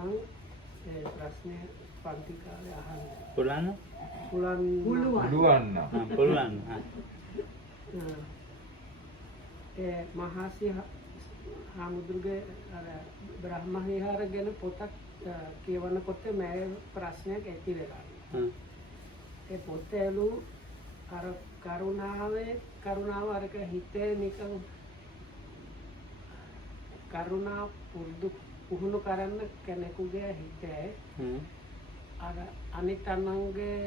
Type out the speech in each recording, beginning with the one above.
නම් ඒ ප්‍රශ්නේ පන්ති කාලේ අහන්න. පුළුවන් ඒ මහසි හාමුදුරුගේ අර බ්‍රහ්ම විහාර ගැන පොතක් කියවනකොට මේ ප්‍රශ්නයක් ඇති වෙලා. ඒ පොත ඇලු අර කරුණාව අරක හිතේ නිකන් කරුණා පුහුණු කරන්න කෙනෙකුගේ හිතේ අර අනිත් අනංගේ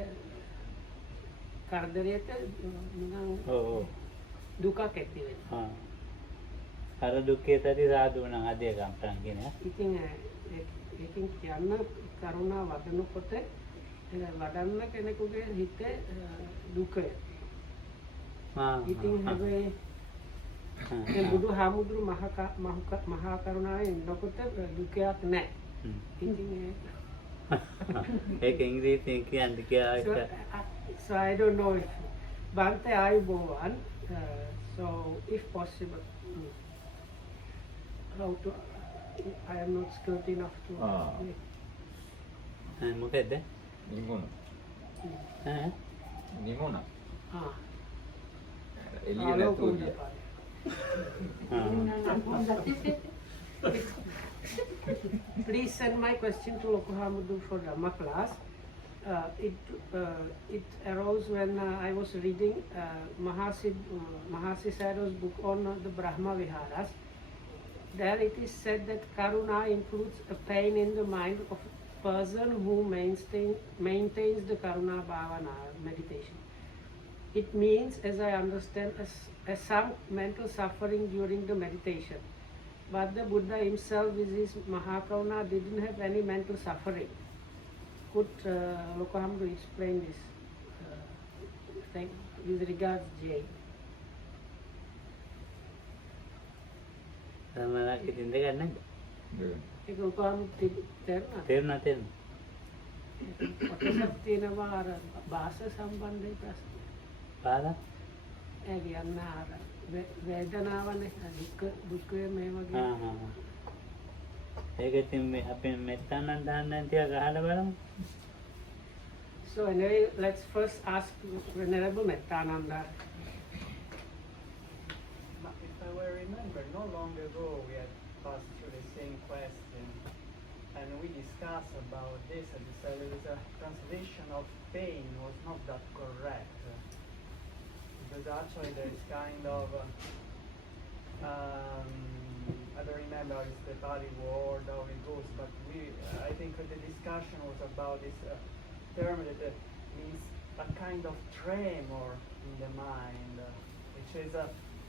කරදරයට නිකන් දුකක් ඇති වෙනවා. අර දුකේ තටි සාදු නම් අධේ කම්පන කියන. ඉතින් ඒකෙන් කියන්න කරුණා වඩනකොට වඩන්න කෙනෙකුගේ හිතේ දුක. ඉතින් හැබැයි ඒ බුදු හාමුදුරු මහා කරුණාවේ ඉන්නකොට දුකයක් නැහැ. ඉතින් ඒක ඉංග්‍රීසියෙන් කියන්නේ කියලා. So I don't know if Bante Ayubowan, so if possible, how to, I am not skilled enough to. මොකද? නිමුණ. Please send my question to Lokohamudu for Dhamma class. It arose when I was reading Mahasi Sayadaw's book on the Brahma Viharas. There it is said that Karuna includes a pain in the mind of a person who maintains the Karuna Bhavana meditation. It means, as I understand, some mental suffering during the meditation. But the Buddha himself with his Mahakaruna didn't have any mental suffering. Could Lokohamudu explain this? With regards, Jay. Sama kita kan nggak? ඒක උපහාමුදුරු තේරුණා. කොටසක් තියෙනවා අර භාෂා සම්බන්ධයි ප්‍රශ්න. බාලා? ඒ කියන්න අර වේදනාවනේ දුක මේ වගේ. ඒක ඉතින් මේ අපි මෙතනන් දාන්න තියා ගහලා බලමු. So anyway, let's first ask Venerable Mettananda. If I will remember, not long ago we had passed through the same question, and we discussed about this and decided that the translation of pain was not that correct, because actually there is kind of I don't remember how it's the Pali word, how it goes, but I think the discussion was about this term that means a kind of tremor in the mind, which is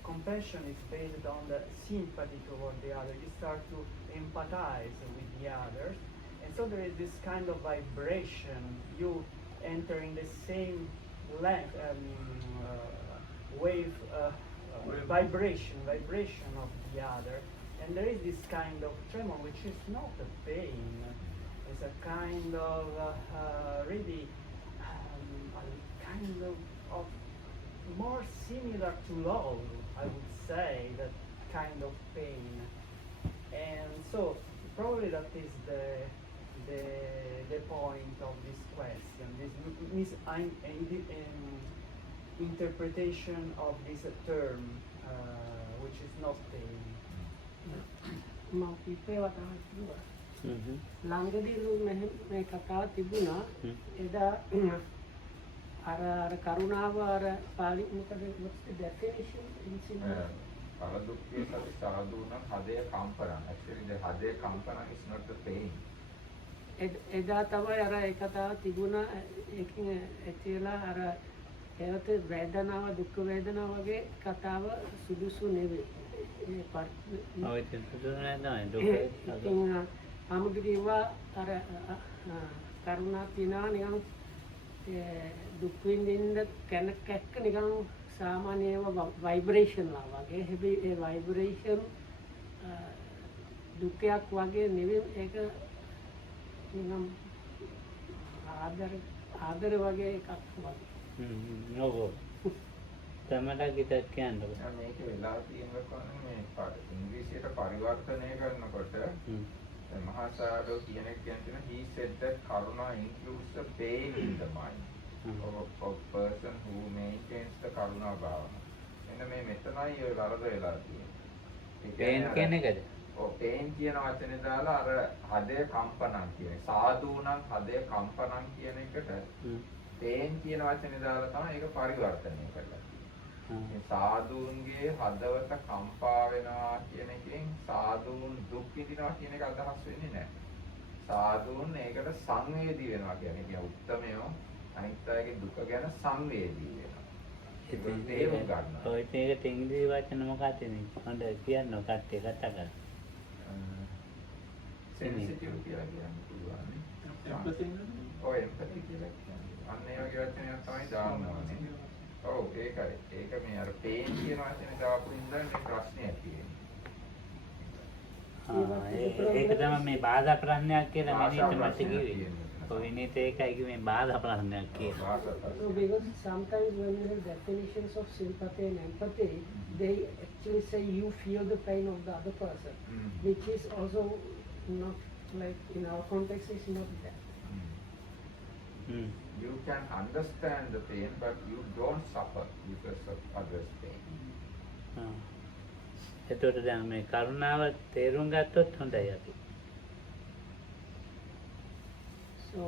compassion is based on the sympathy toward the other. You start to empathize with the others, and so there is this kind of vibration. You enter in the same length, wave, vibration of the other, and there is this kind of tremor, which is not a pain. It's a kind of really a kind of more similar to love, I would say, that kind of pain. And so probably that is the point of this question. This interpretation of this term, which is not pain. ළඟදීලු මේ කතාව තිබුණා එදා අර කරුණාව අර පාලි මොකද definition in Sinhala පරදුක්ඛේ සති සාධුනම් හදේ කම්පන. Actually the හදේ කම්පන is not the pain. එදා තමයි අර ඒ කතාව තිබුණා ඒකෙන් ඇතිලා අර ඒවත් වේදනාව දුක් වේදනාව වගේ කතාව සුදුසු නෙවෙයි. ඔය සුදුසු නෑ දුක. ආමුදුරිවා අර කරුණා තියනවා නිකන් දුක් විඳින්න කෙනෙක් එක්ක නිකන් සාමාන්‍යව ভাইබ්‍රේෂන් වගේ. හැබැයි ඒ ভাইබ්‍රේෂන් දුකයක් වගේ නෙවෙයි. ඒක නිකන් ආදර වගේ එකක් වගේ. ඔව්. තමලා කිතක් කියන්නේ. මේක වෙලා තියෙනවා මේ ඉංග්‍රීසියට පරිවර්තනය කරනකොට Mahasado කියන එක කියන්නේ he said that karuna includes the pain in the mind of a person who maintains the karuna bhavana. එන්න මේ මෙතනයි ඔය වරද වෙලා තියෙන්නේ. පේන් කියන එකද? ඔව් pain කියන වචනේ දාලා අර හදේ කම්පනං කියන සාධූනම් හදේ කම්පනං කියන එකට pain කියන වචනේ දාලා තමයි ඒක පරිවර්තනය කරලා තියෙන්නේ. සාධූන්ගේ හදවත කම්පා වෙනවා කියන එකෙන් සාධූන් දුක් විඳිනවා කියන එක අදහස් වෙන්නේ නැහැ. සාධූන් ඒකට සංවේදී වෙනවා කියන්නේ උත්තමයෝ අනිත් අයගේ දුක ගැන සංවේදී වෙනවා. ඒක ගන්න. ඔය ඒකට ඉංග්‍රීසි වචන මොකක්ද නේ? හොඳ කියන්න කට්ටිය කතා කරා. sensitive කියලා කියන්න පුළුවන්. ඔය empathy කියලා කියන්නේ. අන්න ඒ වගේ වචනයක් තමයි දාන්න ඕනේ. ඔව් ඒකයි. ඒක මේ අර pain කියන වචනේ දාපු ඉඳන් මේ ප්‍රශ්නයක් තියෙන්නේ. ඒක තමයි මේ බාධා ප්‍රශ්නයක් කියලා මිනිත් මට කිව්වේ. ඔය විනිත ඒකයි කිව්වේ බාධා ප්‍රශ්නයක් කියලා. So because sometimes when you have definitions of sympathy and empathy, they actually say you feel the pain of the other person, which is also not like in our context is not that. You can understand the pain, but you don't suffer because of others' pain. එතකොට දැන් මේ කරුණාව තේරුම් ගත්තොත් හොඳයි අපි. So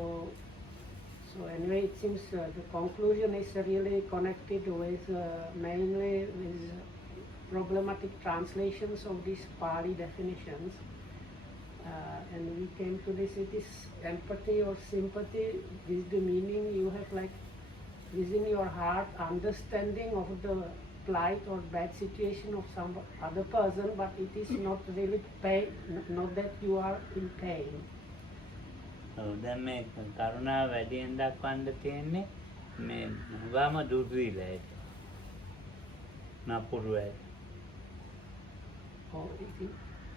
anyway, it seems the conclusion is really connected with mainly with problematic translations of these Pali definitions. And we came to this, it is empathy or sympathy, this is the meaning you have like within your heart understanding of the plight or bad situation of some other person, but it is not really pain, not that you are in pain. දැන් මේ කරුණාව වැඩියෙන් දක්වන්න තියෙන්නේ මේ ගාම දුර්විලයට නපුරුවයි.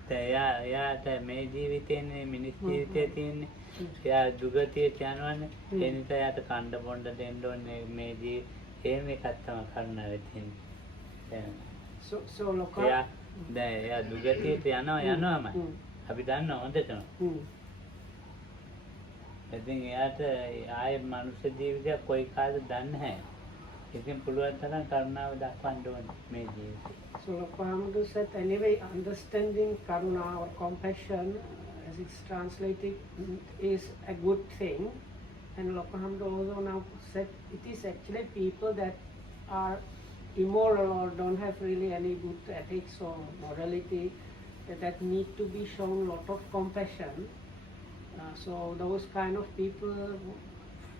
එයාට මේ ජීවිතේනේ මිනිස් ජීවිතේ තියෙන්නේ. එයා දුගතියට යනවනේ. ඒ නිසා එයාට කණ්ඩ බොණ්ඩ දෙන්න ඕනේ මේ එහෙම එකක් තමයි කරුණාවේ තියෙන්නේ. So එයා දුගතියට යනවාමයි. අපි දන්නවා හොඳටම. ඉතින් එයාට ආයේ මනුෂ්‍ය ජීවිතයක් කොයි කාලෙද දන්නේ නැහැ. ඉතින් පුළුවන් තරම් කරුණාව දක්වන්න ඕනේ මේ ජීවිතේ. So Lokahamdu said anyway understanding karuna or compassion as it's translated is a good thing, and Lokahamdu also now said it is actually people that are immoral or don't have really any good ethics or morality that need to be shown a lot of compassion. So those kind of people,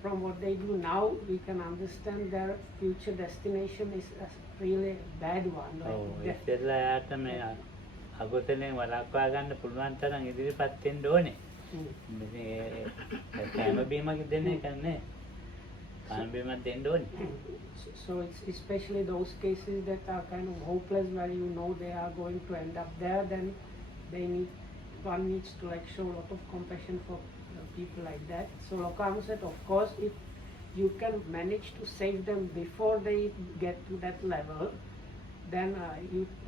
from what they do now, we can understand their future destination is a really bad one. ඉතින්ලා යාට මේ අගොතලෙන් වළක්වා ගන්න පුළුවන් තරම් ඉදිරිපත් වෙන්න ඕනේ. මේ කැම බීමක් දෙන්න එක නේ. කැම බීමක් දෙන්න ඕනේ. So it's especially those cases that are kind of hopeless, where you know they are going to end up there, then one needs to like show a lot of compassion for people like that. So Lokahamdu said, of course, if you can manage to save them before they get to that level, then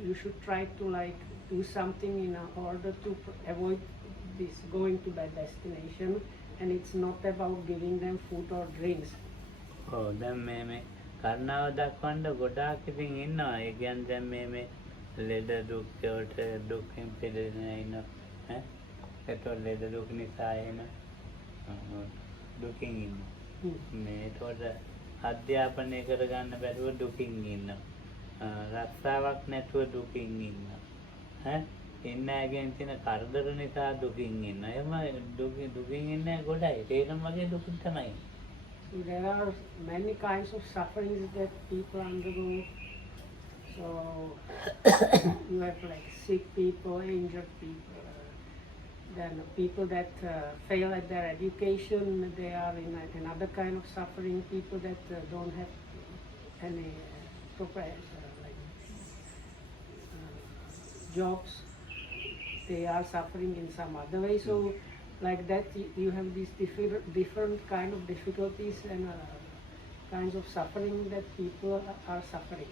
you should try to like do something in order to avoid this going to that destination. And it's not about giving them food or drinks. දැන් මේ කරුණාව දක්වන්න ගොඩාක් ඉතින් ඉන්නවා. ඒ කියන්නේ දැන් මේ ලෙඩ දුක් වලට දුක්ෙන් පෙළෙන ඉන්නවා. ඒතකොට ලෙඩ දුක් නිසා එන දුකින් ඉන්නවා. මේ ඒතකොට අධ්‍යාපනය කරගන්න බැරුව දුකින් ඉන්නවා. රස්සාවක් නැතුව දුකින් ඉන්නවා. ඉන්න අයගෙන් තියෙන කරදර නිසා දුකින් ඉන්නවා. එහෙම දුකින් ඉන්න ගොඩයි. ඒකම වගේ දුකින් තමයි. There are many kinds of sufferings that people undergo. So you have like sick people, injured people, then people that fail at their education, they are in another kind of suffering. People that don't have any proper jobs, they are suffering in some other way. So like that you have these different kind of difficulties and kinds of suffering that people are suffering.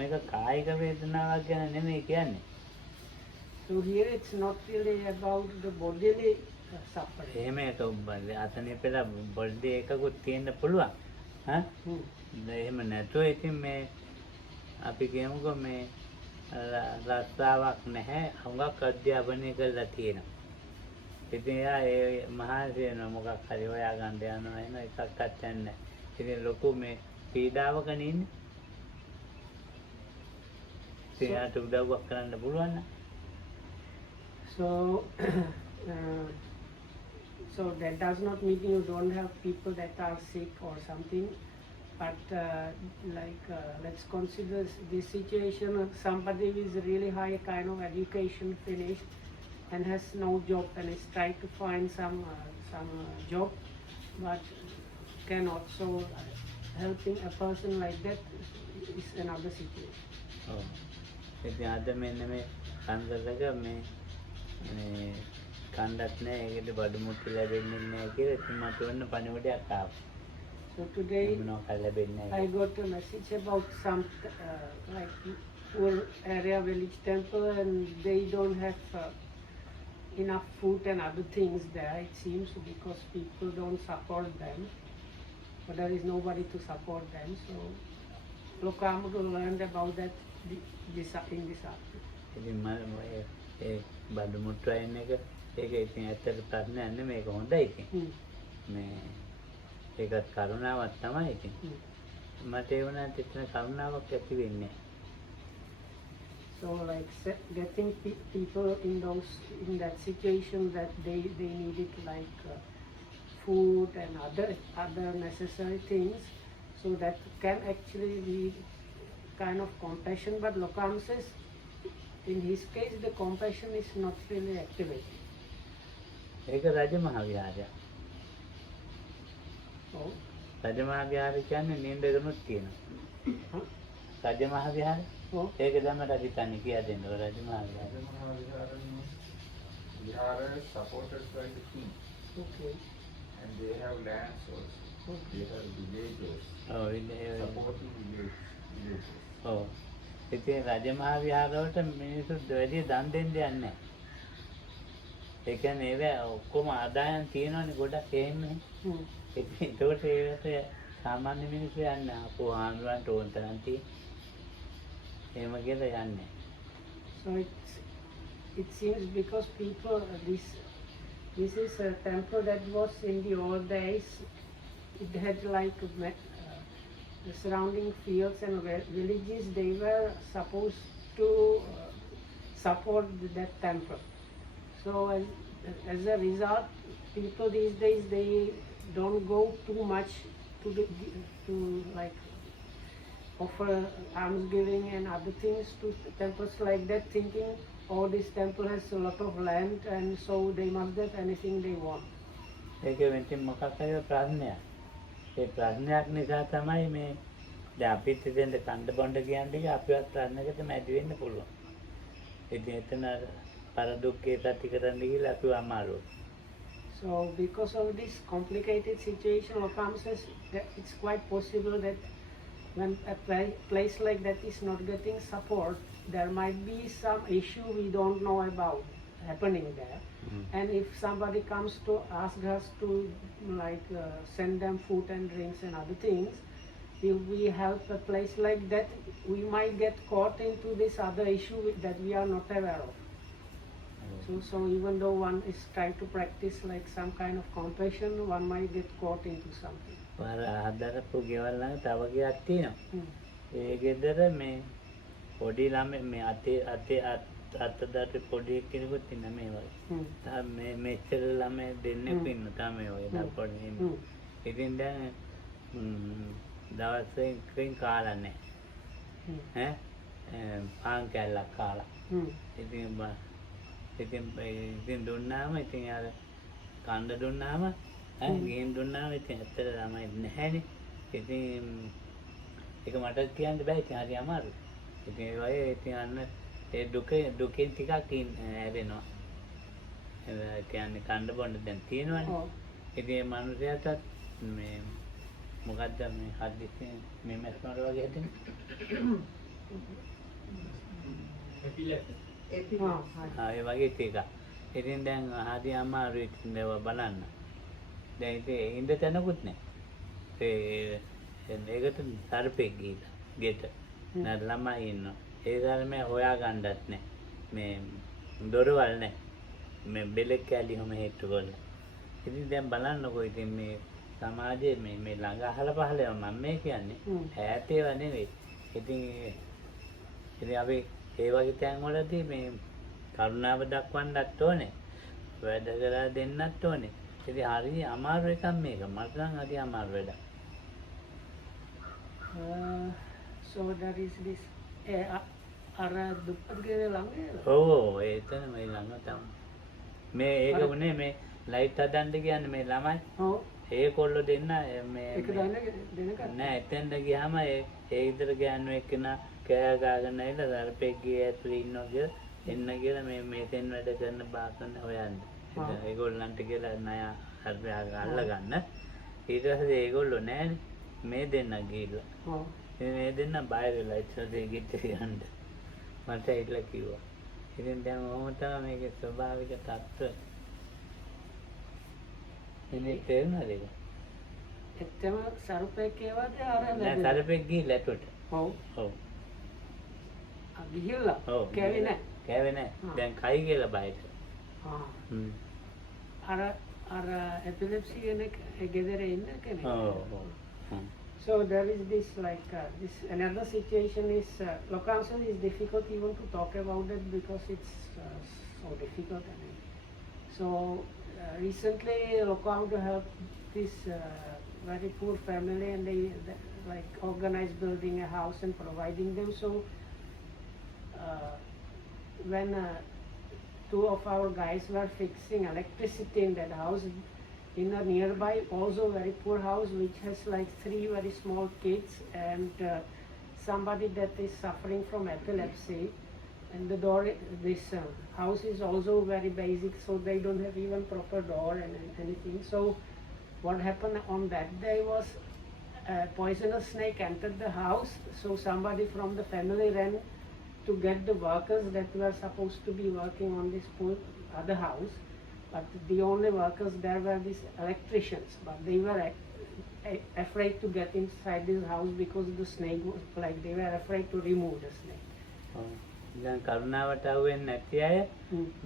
මේක කායික වේදනාවක් ගැන නෙමෙයි කියන්නේ. So here it's not really about the bodily suffering. එහෙම එක අසනීපෙලා බොඩි එකකුත් තියෙන්න පුළුවන්. හා? එහෙම නැතුව ඉතින් මේ අපි කියමුකෝ මේ රස්සාවක් නැහැ. හුඟක් අධ්‍යාපනය කරලා තියෙනවා. ඉතින් එයා ඒ මහන්සි වෙනවා මොකක් හරි හොයාගන්න යනවා එන එකක්වත් නැහැ. ඉතින් ලොකු මේ පීඩාවකනේ ඉන්නේ. එයාට උදව්වක් කරන්න පුළුවන් නේද? So, so that does not mean you don't have people that are sick or something, but let's consider this situation of somebody with really high kind of education finished and has no job and is trying to find some job, but cannot. So helping a person like that is another situation. Oh, ඉතින් අද මෙන්න මේ කන්දරක මේ කණ්ඩත් නැහැ ඒකට බඩු මුට්ටු ලැබෙන්නේ නැහැ කියලා ඉතින් මට වෙන පණිවිඩයක් ආවා. So today I got a message about some like poor area village temple and they don't have enough food and other things there, it seems, because people don't support them, but there is nobody to support them. So Lokamuru learned about that in this afternoon. ඉතින් මම ඒ බඩු මුට්ටු අයින් එක ඒක ඉතින් ඇත්තට ප්‍රශ්නයක් නෙමෙයි මේක හොඳයි ඉතින් මේ ඒකත් කරුණාවක් තමයි ඉතින් මට ඒ වුණාට එතන කරුණාවක් ඇති වෙන්නේ. So like getting people in that situation that they needed like food and other necessary things, so that can actually be kind of compassion. But Lokam says in his case the compassion is not really activated. ඒක රජමහා විහාරය. Oh. රජමහා විහාරය කියන්නේ නින්දගනුත් තියෙනවා. රජමහා විහාරය? ඔව්. ඒක තමයි රජිතන්නේ කියලා දෙනවා රජමහා Viharaya. Vihara is supported by the king. Okay. And they have lands also. Okay. They have villages. Oh, supporting villages. Oh. ඉතින් රජමහා විහාරවලට මිනිස්සු වැඩි දන් දෙන්න යන්නේ නැහැ. ඒ කියන්නේ ඒව ඔක්කොම ආදායම් තියෙනවනේ ගොඩක් එහෙම. ඉතින් ඒකට ඒකට සාමාන්‍ය මිනිස්සු යන්නේ අපෝ ආන්දරන්ට ඕන තරම් තියෙන. එහෙම කියලා යන්නේ. So it seems because people this is a temple that was in the old days. It had like the surrounding fields and villages. They were supposed to support that temple. So as a result, people these days they don't go too much to like offer almsgiving and other things to temples like that, thinking, oh, this temple has a lot of land and so they must get anything they want. ඒක වෙන්ටින් මොකක් හරි ප්‍රශ්නයක්. ඒ ප්‍රශ්නයක් නිසා තමයි මේ දැන් අපිත් දෙන්න කණ්ඩ බොණ්ඩ කියන්නේ අපිවත් ප්‍රශ්නයකට මැදි වෙන්න පුළුවන්. ඉතින් එතන පරදුක්කේ පැති කරන්න ගිහලා අපි අමාරුයි. So because of this complicated situation, Lokam says that it's quite possible that when a place like that is not getting support, there might be some issue we don't know about happening there. And if somebody comes to ask us to like send them food and drinks and other things, if we help a place like that, we might get caught into this other issue that we are not aware of. So even though one is trying to practice like some kind of compassion, one might get caught into something. මම හදරපු ගෙවල් ළඟ තව ගයක් තියෙනවා. ඒ ගෙදර මේ පොඩි ළමයි මේ අතේ අතදාට පොඩි කෙනෙකුත් ඉන්න මේ වගේ. මේ මෙච්චර ළමයි දෙන්නෙක් ඉන්න තමයි ඔය පොඩි ඉන්න. ඉතින් දැන් දවසෙන් ක්‍රීම් කාලා නැහැ. පාන් කැල්ලක් කාලා. ඉතින් දුන්නාම ඉතින් අර කණ්ඩ දුන්නාම ගේම් දුන්නාම ඉතින් ඇත්තට ළමයි නැහැනේ. ඉතින් ඒක මට කියන්න බෑ ඉතින් හරි අමාරුයි. ඉතින් ඒ වගේ ඉතින් අන්න ඒ දුකෙන් ටිකක් ඇවෙනවා. ඒ කියන්නේ කණ්ඩ බොණ්ඩ දැන් තියෙනවනේ. ඉතින් මේ මිනිහයාට මේ මොකද්ද මේ හදිස්සි මේ මැස්මර වගේ හැදෙන්නේ? ඒ වගේ ටිකක්. ඉතින් දැන් හරි අමාරුයි ඉතින් ඒවා බලන්න. දැන් ඉතින් ඉඳ තැනකුත් නැහැ. ඒකට සර්පෙක් ගිහිල්ලා ගෙට. නේද ළමයි ඉන්නවා. ඒ ධර්මය හොයා ගන්නවත් නැහැ. මේ දොරවල් නැහැ. මේ බෙලෙක් කැලි හැම හෙට්ටු කරලා. ඉතින් දැන් බලන්නකෝ ඉතින් මේ සමාජයේ මේ ළඟ අහල පහල ඒවා මම මේ කියන්නේ ඈත ඒවා නෙවෙයි. ඉතින් අපි ඒ වගේ තැන් වලදී මේ කරුණාව දක්වන්නත් ඕනේ. වැඩ කරලා දෙන්නත් ඕනේ. ඉතින් හරි අමාරු එකක් මේක. මට නම් හරි අමාරු වැඩක්. So that is this අර දුප්පත්ගේ ළඟ ඔව් එතන මේ ළඟ තමයි. මේ ඒක උනේ මේ ලයිට් හදන්න කියන්නේ මේ ළමයි. ඔව්. ඒකොල්ලෝ දෙන්න මේ ඒක දෙන්නක නෑ එතෙන්ද ගියාම ඒ ඉදර ගෑනු එක්කෙනා කෑ ගාගෙන ඇවිල්ලා සර්පෙක්ගේ ඇතුලේ ඉන්නවා කියලා එන්න කියලා මේ මෙතෙන් වැඩ කරන බාසන හොයන්න. ඒගොල්ලන්ට කියලා ණය සර්පයා අල්ල ගන්න. ඊට පස්සේ ඒගොල්ලෝ නෑනේ මේ දෙන්න ගිහිල්ලා. ඔව්. මේ දෙන්න බය වෙලා ඉස්සරේ ගිහින් යන්න. මට ඒట్లా කිව්වා. ඉතින් දැන් ඔහොම තමයි මේකේ ස්වභාවික තත්ත්වය. ඉන්නේ තේරුණාද ඒක? එතම සර්පෙක් ඒවාද අර නෑ සර්පෙක් ගිහිල්ලා ඇටුවට. ඔව්. ඔව්. ගිහිල්ලා ඔව්. කෑවේ නෑ. කෑවේ නෑ. දැන් කයි කියලා බයට. අර epilepsy කෙනෙක් ගෙදර ඉන්න කෙනෙක්. ඔව්. So there is this this another situation is location is difficult even to talk about it because it's so difficult. So recently Lokango helped this very poor family and they organized building a house and providing them. So when two of our guys were fixing electricity in that house, in a nearby also very poor house which has 3 very small kids and somebody that is suffering from epilepsy, and the door, this house is also very basic, so they don't have even proper door and anything. So what happened on that day was a poisonous snake entered the house, so somebody from the family ran to get the workers that were supposed to be working on this poor other house. But the only workers there were these electricians, but they were afraid to get inside this house because the snake was they were afraid to remove the snake. දැන් කරුණාවට අහුවෙන්නේ නැති අය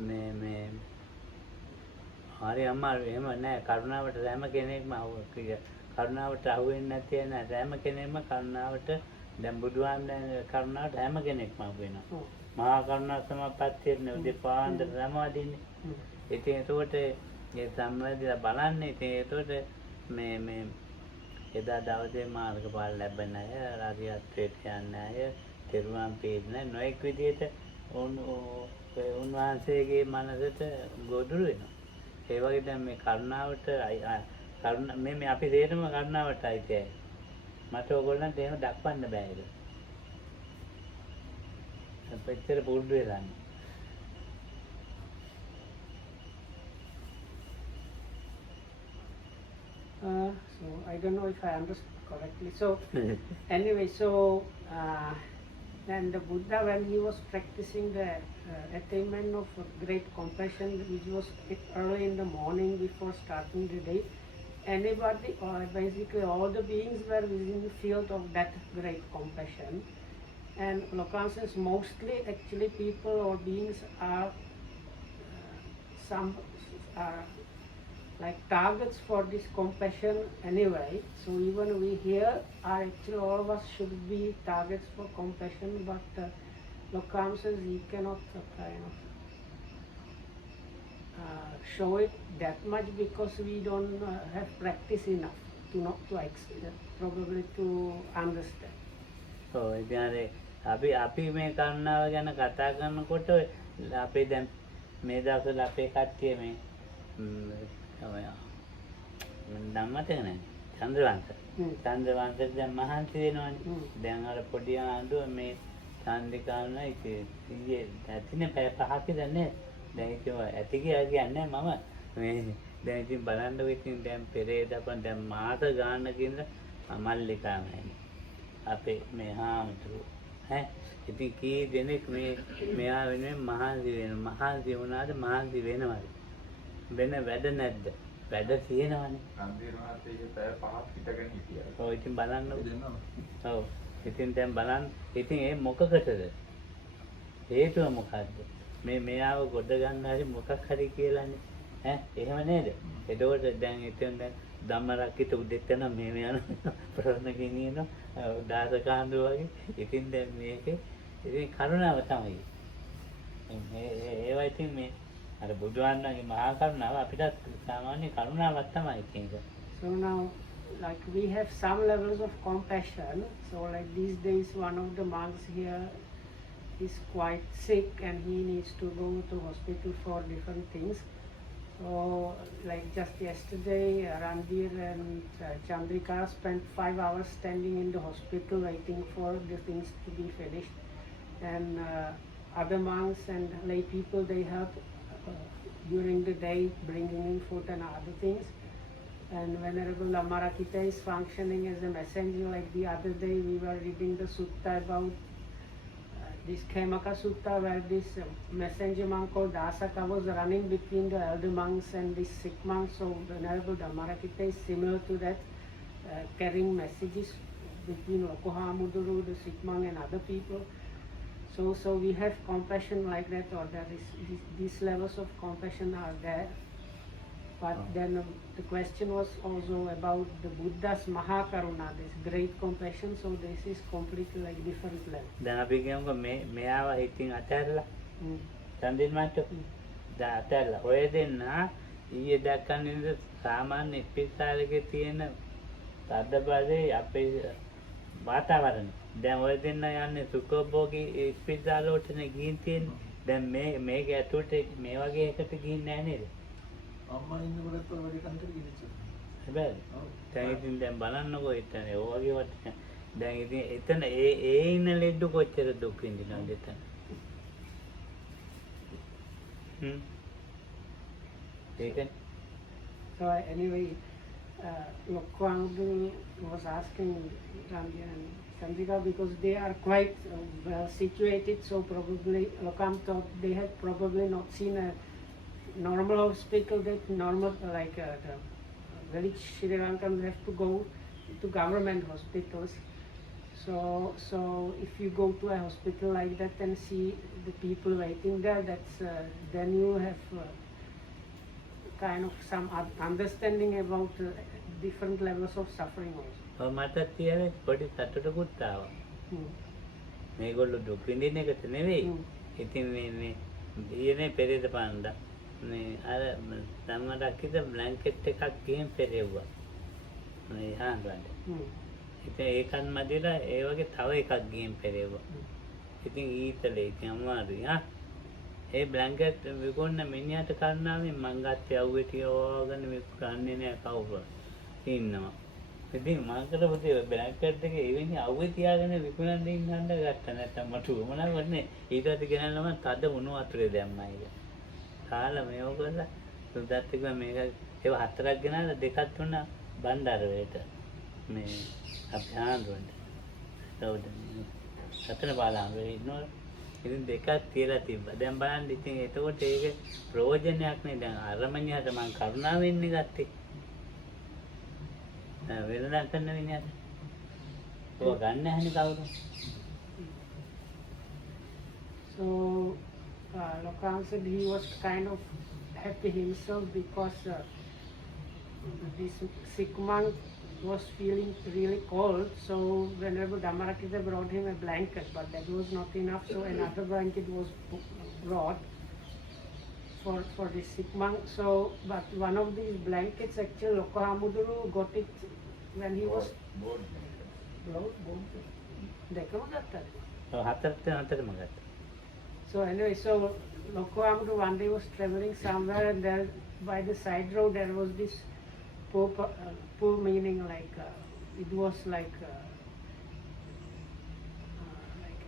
මේ හරි අමාරු එහෙම නෑ කරුණාවට හැම කෙනෙක්ම කරුණාවට අහුවෙන්නේ නැති අය නෑ හැම කෙනෙක්ම කරුණාවට දැන් බුදුහාමුදුරනේ කරුණාවට හැම කෙනෙක්ම අහු වෙනවා. මහා කරුණා සමාපත්තියේ උදේපාන්දර සමාදින්නේ. ඉතින් ඒකට ඒ සම්මදිලා බලන්නේ ඉතින් ඒකට මේ එදා දවසේ මාර්ගඵල ලැබෙන අය රාජ්‍යත්වයට යන අය තෙරුවන් පේන නොඑක් විදිහට උන්වහන්සේගේ මනසට ගොදුරු වෙනවා. ඒ වගේ දැන් මේ කරුණාවට මේ අපි තේරෙම කරුණාවට අයිතියි. මට ඕගොල්ලන්ට එහෙම දක්වන්න බෑ ඒක. අපිට පුරුදු වෙලා නැහැ. So I don't know if I understood correctly. So anyway, so then the Buddha, when he was practicing the attainment of great compassion, which was early in the morning before starting the day, anybody or basically all the beings were within the field of that great compassion. And Lokan says mostly actually people or beings are some are like targets for this compassion anyway. So even we here are actually all of us should be targets for compassion, but Lokan says he cannot show it that much because we don't have practice enough to not to probably to understand. So අපි මේ කරුණාව ගැන කතා කරනකොට අපේ දැන් මේ දවස්වල අපේ කට්ටිය මේ ධම්මතේ නැහැ චන්ද්‍රවංශ දැන් මහන්සි වෙනවනේ දැන් අර පොඩි ආණ්ඩුව මේ චන්ද්‍රිකාවයි ඉතියේ ඇතිනේ පැය 5ක් ඉඳන්නේ දැන් ඒක ඇති කියලා කියන්නේ මම මේ දැන් ඉතින් බලන්න ඉතින් දැන් පෙරේදපන් දැන් මාස ගානකින් මල්ලිකාමයි අපේ මේ හාමුදුරුවෝ ඉතින් කී දෙනෙක් මෙයා වෙනුවෙන් මහන්සි වුණාද මහන්සි වෙනවද? වෙන වැඩ නැද්ද? වැඩ තියෙනවනේ. ගම්බීර මහත්තයා පැය 5ක් හිටගෙන හිටියා. ඔව් ඉතින් බලන්න. ඔව්. ඉතින් දැන් බලන්න. ඉතින් ඒ මොකකටද? හේතුව මොකද්ද? මෙයාව ගොඩ ගන්න හරි මොකක් හරි කියලානේ. එහෙම නේද? එතකොට දැන් ඉතින් දැන් ධම්මරක්කිත උදෙට්ටන මේ යන ප්‍රශ්න ගෙනියන දාසකාන්දු වගේ. ඉතින් දැන් මේකේ ඉතින් කරුණාව තමයි. ඒවා ඉතින් මේ අර බුදුහාමුදුරන්ගේ මහා කරුණාව අපිට සාමාන්‍ය කරුණාවක් තමයි කියන්නේ. So now, like we have some levels of compassion. So like these days, one of the monks here is quite sick and he needs to go to hospital for different things. So like just yesterday, Ranveer and Chandrika spent 5 hours standing in the hospital waiting for the things to be finished. And other monks and lay people, they help during the day bringing in food and other things. And Venerable Dhammarakita is functioning as a messenger. Like the other day we were reading the sutta about this Khemaka Sutta, where this messenger monk called Dasaka was running between the elder monks and this sick monk. So Venerable Dhammarakita is similar to that, carrying messages between Lokohamuduru, the sick monk and other people. So we have compassion like that, or there is these levels of compassion are there. But then the question was also about the Buddha's Mahakaruna, this great compassion. So this is completely like different level. දැන් අපි කියමුකෝ මෙයාව ඉතින් අතහැරලා චන්දින් මාත්‍ර දැන් අතහැරලා ඔය දෙන්න ඊයේ දැක්කන්නේ සාමාන්‍ය ඉස්පිරිතාලේ තියෙන තද්දබලේ අපේ වාතාවරණය. දැන් ඔය දෙන්න යන්නේ සුඛෝභෝගී ඉස්පිරිතාලවලටනේ ගිහින් තියෙන්නේ. දැන් මේක ඇතුළට මේ වගේ එකට ගිහින් නැහැ නේද? අම්මා ඉන්නකොටත් ඔය වැඩි කන්ටර් ගිහින් හැබැයි දැන් ඉතින් දැන් බලන්නකෝ එතන ඔය වගේ වට දැන් ඉතින් එතන ඒ ඉන්න ලෙඩ කොච්චර දුක් විඳිනවද එතන? ඒකනේ. So anyway, Lokwangu was asking Ramya and Chandrika because they are quite well situated, so probably Lokam thought they had probably not seen a normal hospital, that normal like the village Sri Lankan have to go to government hospitals. So if you go to a hospital like that and see the people waiting there, that's then you have kind of some understanding about different levels of suffering also. ඔව් මටත් තියෙන පොඩි සතුටකුත් ආවා. මේගොල්ලෝ දුක් විඳින එකට නෙවෙයි. ඉතින් මේ ඊයේ පෙරේද පාන්දා මේ අර ධම්මරක්කිත බ්ලැන්කට් එකක් ගිහින් පෙරෙව්වා. මේ හාන්වන්ට. ඉතින් ඒකත් මැදලා ඒ වගේ තව එකක් ගිහින් පෙරෙව්වා. ඉතින් ඊතලේ ඉතින් අමාරුයි හා. ඒ බ්ලැන්කට් විකුණන මිනිහට කරුණාවෙන් මං ගත්තේ අවුවේ තියවගෙන විකුණන්නේ නෑ කවුරුත්. ඉන්නවා. ඉතින් මම කරපුතේ බ්ලැන්කට් එකේ එවෙන්නේ අවුවේ තියාගෙන විකුණන්න ඉන්නන්න ගත්තා නැත්තම් මට උවමනා වන්නේ ඊටත් ගෙනල්ලා මම තද වුණු වතුරේ දැම්මා ඒක. කාලා මේව කරලා සුදත් එක මේක ඒව හතරක් ගෙනල්ලා දෙකක් තුනක් බණ්ඩාරවේට මේ අපි ආන්දරන්ට. ඒවද හතර බාලාංග ඉන්නවා. ඉතින් දෙකක් තියලා තිබ්බා. දැන් බලන්න ඉතින් එතකොට ඒක ප්‍රයෝජනයක් නේ. දැන් අරමණියට මම කරුණාවෙන් ගත්තේ. වෙනදා කරන මිනිහට. ඔය ගන්න හැනේ කවුරු. So Lokam said he was kind of happy himself because this sick monk was feeling really cold. So whenever Dhammarakita brought him a blanket, but that was not enough. So another blanket was brought for the sick monk. So but one of these blankets actually Lokohamuduru got it when he was board. So anyway, so Lokohamuduru one day was traveling somewhere, and there by the side road there was this poor meaning like it was like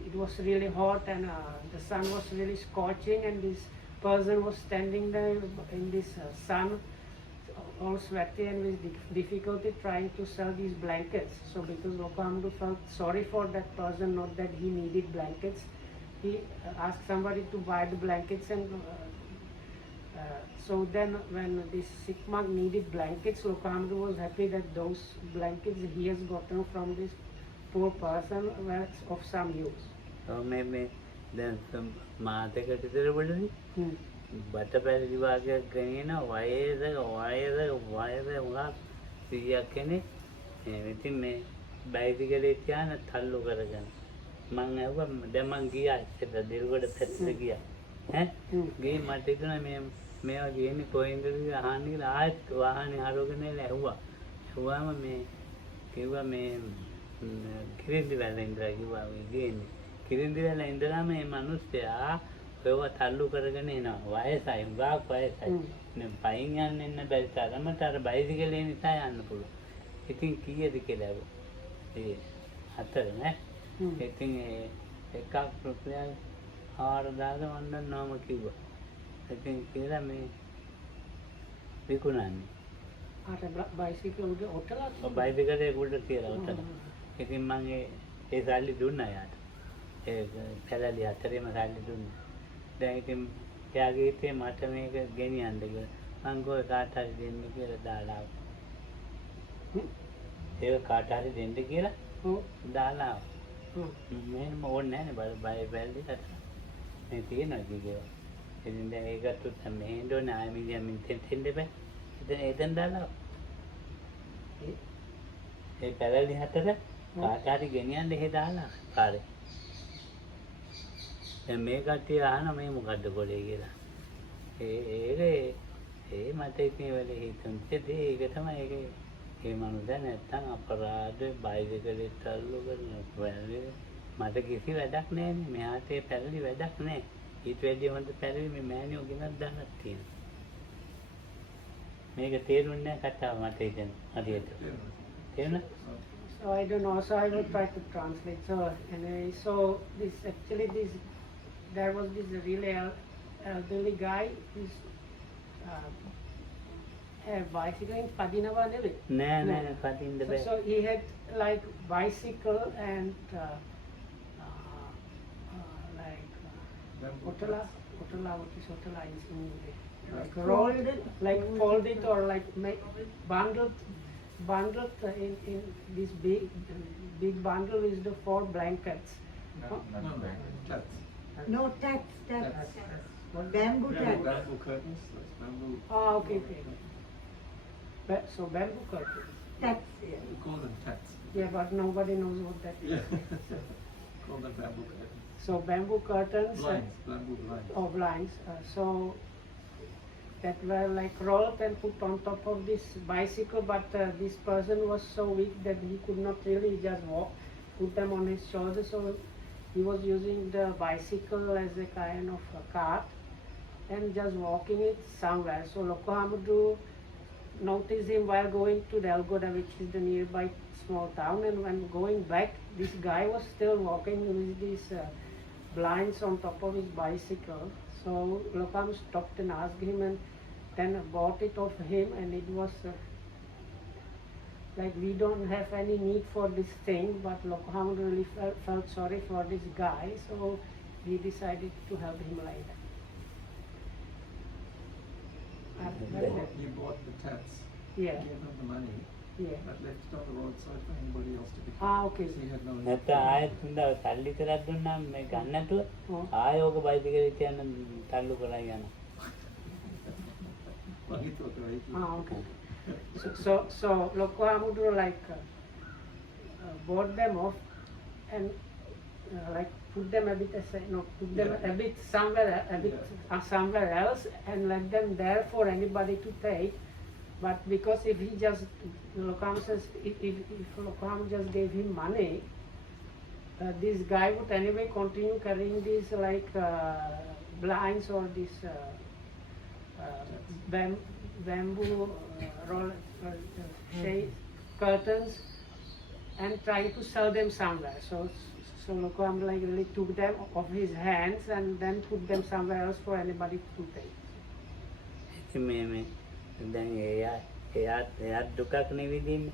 it was really hot and the sun was really scorching, and this person was standing there in this sun all sweaty and with difficulty trying to sell these blankets. So because Lokahamdu felt sorry for that person, not that he needed blankets, he asked somebody to buy the blankets, and so then when this sick monk needed blankets, Lokahamdu was happy that those blankets he has gotten from this poor person were of some use. So maybe then some මාතකට ඉතර වලදී බට පැරදි වාගයක් ගේන වයස උගා 100ක් කෙනෙක් ඉතින් මේ බයිසිකලේ තියාන තල්ලු කරගෙන මං ඇහුවා දැන් මං ගියා ඉතින් දිල්ගොඩ පැත්තට ගියා ඈ ගේ මට හිතුණා මේවා ගේන්නේ කොහෙන්ද කියලා අහන්න කියලා ආයෙත් වාහනේ හරවගෙන ඇහුවාම මේ කිව්වා මේ කිරින්දි වැල ඉඳලා කිව්වා මේ ගේන්නේ කිරින්දි වැල ඉඳලා මේ මිනිස්සයා ඒව තල්ලු කරගෙන එනවා වයසයි උගාක් වයසයි නේ පයින් යන්න එන්න බැරි තරමට අර බයිසිකලේ නිසා යන්න පුළුවන් ඉතින් කීයද කියලා ඒ හතර නේ ඉතින් එකක් රුපියල් 4000 වන්දන නම කිව්වා ඉතින් කියලා මේ විකුණන්නේ අර බයිසිකල් උඩ ඔටලා බයිසිකලේ උඩ තියලා ඔතන ඉතින් මම ඒ සල්ලි දුන්නා යාට ඒ පැලලි හතරේම සල්ලි දුන්නා දැන් ඉතින් එයාගේ හිතේ මට මේක ගෙනියන්න කියලා මං ගොය කාට හරි දෙන්න කියලා දාලා ඒක කාට හරි දෙන්න කියලා දාලා මම ඕනේ නැහැ බය බැලුවට මේ තියෙනවා කිව්වා ඉතින් දැන් ඒකත් උත්තර මෙහෙන්න ඕනේ ආයෙ මින් තෙන්න බෑ ඉතින් එතෙන් දාලා ඒ පැලලි හතර කාට හරි ගෙනියන්න එහෙ දාලා කාරේ දැන් මේ කට්ටිය අහන මේ මොකද්ද පොලේ කියලා ඒ මට ඉතින් වෙලේ හිතුනේ ඒක තමයි ඒකේ ඒ මනුස්සයා නැත්තම් අපරාධ බයිසිකලේ තල්ලු කරන මට කිසි වැඩක් නැහැ මෙයාට ඒ පැරලි වැඩක් නැහැ ඊට වැඩි හොඳ පැරලි මේ මෑනියෝ ගෙනත් දාලා තියෙනවා මේක තේරුන්නේ නැහැ කතාව මට හිතෙන හරියට තේරුණා So I don't know, so I will try to translate. So anyway, so there was this really elderly guy who's bicycling Padinava never. නෑ පදින්න බෑ So he had like bicycle and like Otala, what is Otala in English? Like rolled it, like fold it or like bundled in this big bundle is the 4 blankets. Tats. No, tats. Bamboo tats. Bamboo curtains, that's bamboo. Ah, okay. So bamboo curtains. Tats, yeah. We call them tats. Yeah, but nobody knows what that is. Yeah. Call them bamboo curtains. So bamboo curtains. Blinds, bamboo blinds. Blinds. So that were like rolled and put on top of this bicycle, but this person was so weak that he could not really just walk, put them on his shoulders, so he was using the bicycle as a kind of a cart and just walking it somewhere. So Lokahamdu noticed him while going to Delgoda, which is the nearby small town, and when going back, this guy was still walking with these blinds on top of his bicycle. So Lokahamdu stopped and asked him and then bought it off him, and it was like we don't have any need for this thing, but Lokahamdu really felt sorry for this guy, so he decided to help him like that. He bought the tats. Yeah. Gave them the money. Yeah. But left it on the roadside for anybody else to pick up. Ah, okay. Because he had no need. නැත්නම් ආයෙත් හොඳ සල්ලි කරක් දුන්නාම මේ ගන්න නැතුව ආයෙ ඕක බයිසිකලේ තියන්න තල්ලු කරලා යනවා Ah, okay. So Lokahamdu like bought them off and like put them a bit aside, put them a bit somewhere else and let them there for anybody to take. But because if he just Lokahamdu says if Lokahamdu just gave him money, this guy would anyway continue carrying these like blinds or this bamboo shade curtains and trying to sell them somewhere. So Lokahamdu like really took them off his hands and then put them somewhere else for anybody to take. ඉතින් මේ දැන් එයාත් දුකක් නෙවිදින්නේ.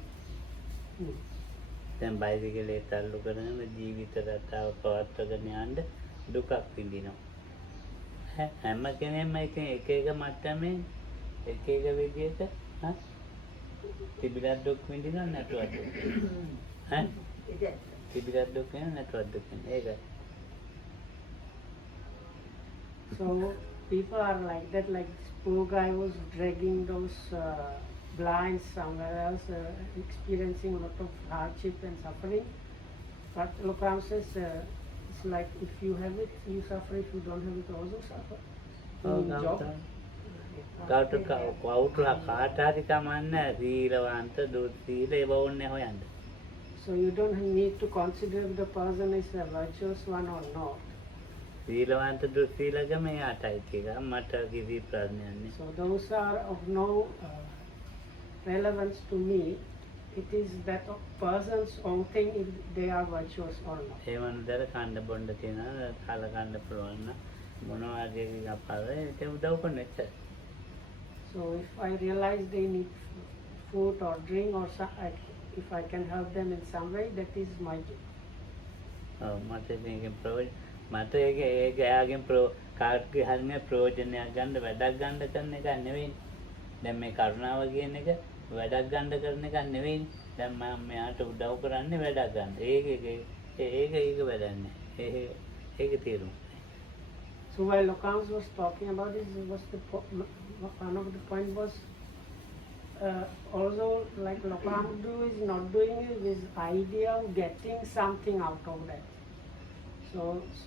Hmm. දැන් බයිසිකලේ තල්ලු කරගෙන ජීවිත රටාව පවත්වාගෙන යන්න දුකක් විඳිනවා. හැම කෙනෙක්ම ඉතින් එක එක මට්ටමේ එක එක විදිහට තිබිලත් දුක් විඳිනවා නැතුවත් දුක් විඳිනවා. තිබිලත් දුක් වෙනවා නැතුවත් දුක් වෙනවා. ඒකයි. So people are like that, like this poor guy was dragging those blinds somewhere else, experiencing a lot of hardship and suffering. But Lokram says it's like if you have it, you suffer. If you don't have it, also suffer. Job. කවුට කාට හරි කමන්නේ සීලවන්ත දුස්සීල ඒව ඕනේ හොයන්න. So you don't need to consider if the person is a virtuous one or not. සීලවන්ත දුස්සීලකම එයාටයි කියලා මට කිසි ප්‍රශ්නයක් නෑ. So those are of no relevance to me. It is that of person's own thing if they are virtuous or not. ඒ වන්දර කන්න බොන්න තියෙනවා කාල කන්න පුළුවන් නම් මොනවා හරි අපහාර ඒක උදව් කරන්න එච්චර. So if I realize they need food or drink or if I can help them in some way, that is my job. මට මේකෙන් ප්‍රයෝජන මට ඒක එයාගෙන් කාර්යය හරිනේ ප්‍රයෝජනයක් ගන්න වැඩක් ගන්න කරන එක නෙවෙයි. දැන් මේ කරුණාව කියන එක වැඩක් ගන්න කරන එක නෙවෙයි. දැන් මම මෙයාට උදව් කරන්නේ වැඩක් ගන්න. ඒක වැඩක් නෑ. ඒක තේරුම්. So while Lokams was talking about this, one of the point was also like Lokam is not doing it with idea of getting something out of that. So it's,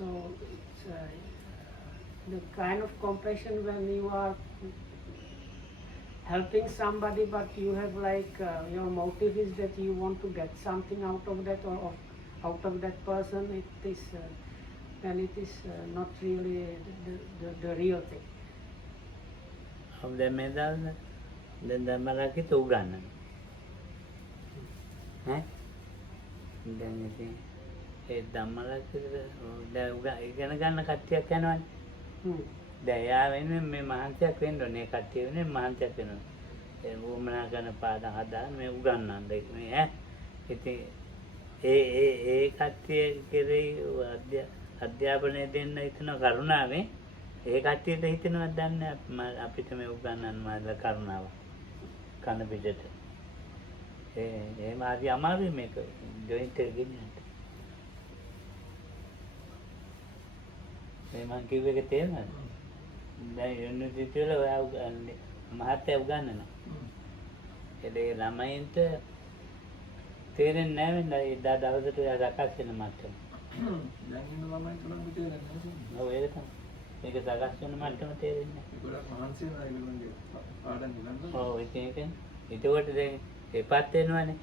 the kind of compassion when you are helping somebody, but you have like your motive is that you want to get something out of that or out of that person. It is then it is not really the real thing. දැන් මේ දාන්න දැන් ධම්මරාකිත උගන්නන දැන් ඉතින් ඒ ධම්මරාකිත දැන් ඉගෙන ගන්න කට්ටියක් යනවනේ. දැන් එයා වෙනුවෙන් මේ මහන්සියක් වෙන්න ඕනේ. කට්ටිය වෙනුවෙන් මහන්සියක් වෙනවා. ඒ වුමනා කරන පාඩම් හදාන්න මේ උගන්නන්න මේ ඉතින් ඒ කට්ටිය කෙරෙහි අධ්‍යාපනය දෙන්න හිතන කරුණාවේ ඒ කට්ටියට හිතෙනවද දන්නේ අපිට මේ උගන්නන්න මාලා කරුණාව කන පිටට ඒ මාර්ගය අමාරුයි මේක ජොයින්ට් එක ගෙනියන්න. මේ මං කිව්ව එක තේරෙනවද? දැන් යුනිවර්සිටි වල ඔයා උගන්වන්නේ මහත්තයා උගන්වනවා. ඒ ළමයින්ට තේරෙන්නේ නැහැ වෙන එදා දවසට ඔයා සකස් වෙන මට්ටම. දැන් ඉන්න ළමයි තුනක් තේරෙන්නේ නැහැ. ඔව් ඒක තමයි. මේක සකස් වෙන මට්ටම තේරෙන්නේ නැහැ. ඒගොල්ලෝ මහන්සි වෙනවා ඒගොල්ලන්ගේ පාඩම් ඉගෙනගන්න. ඔව් ඒක ඒකට දැන් එපාත් වෙනවනේ.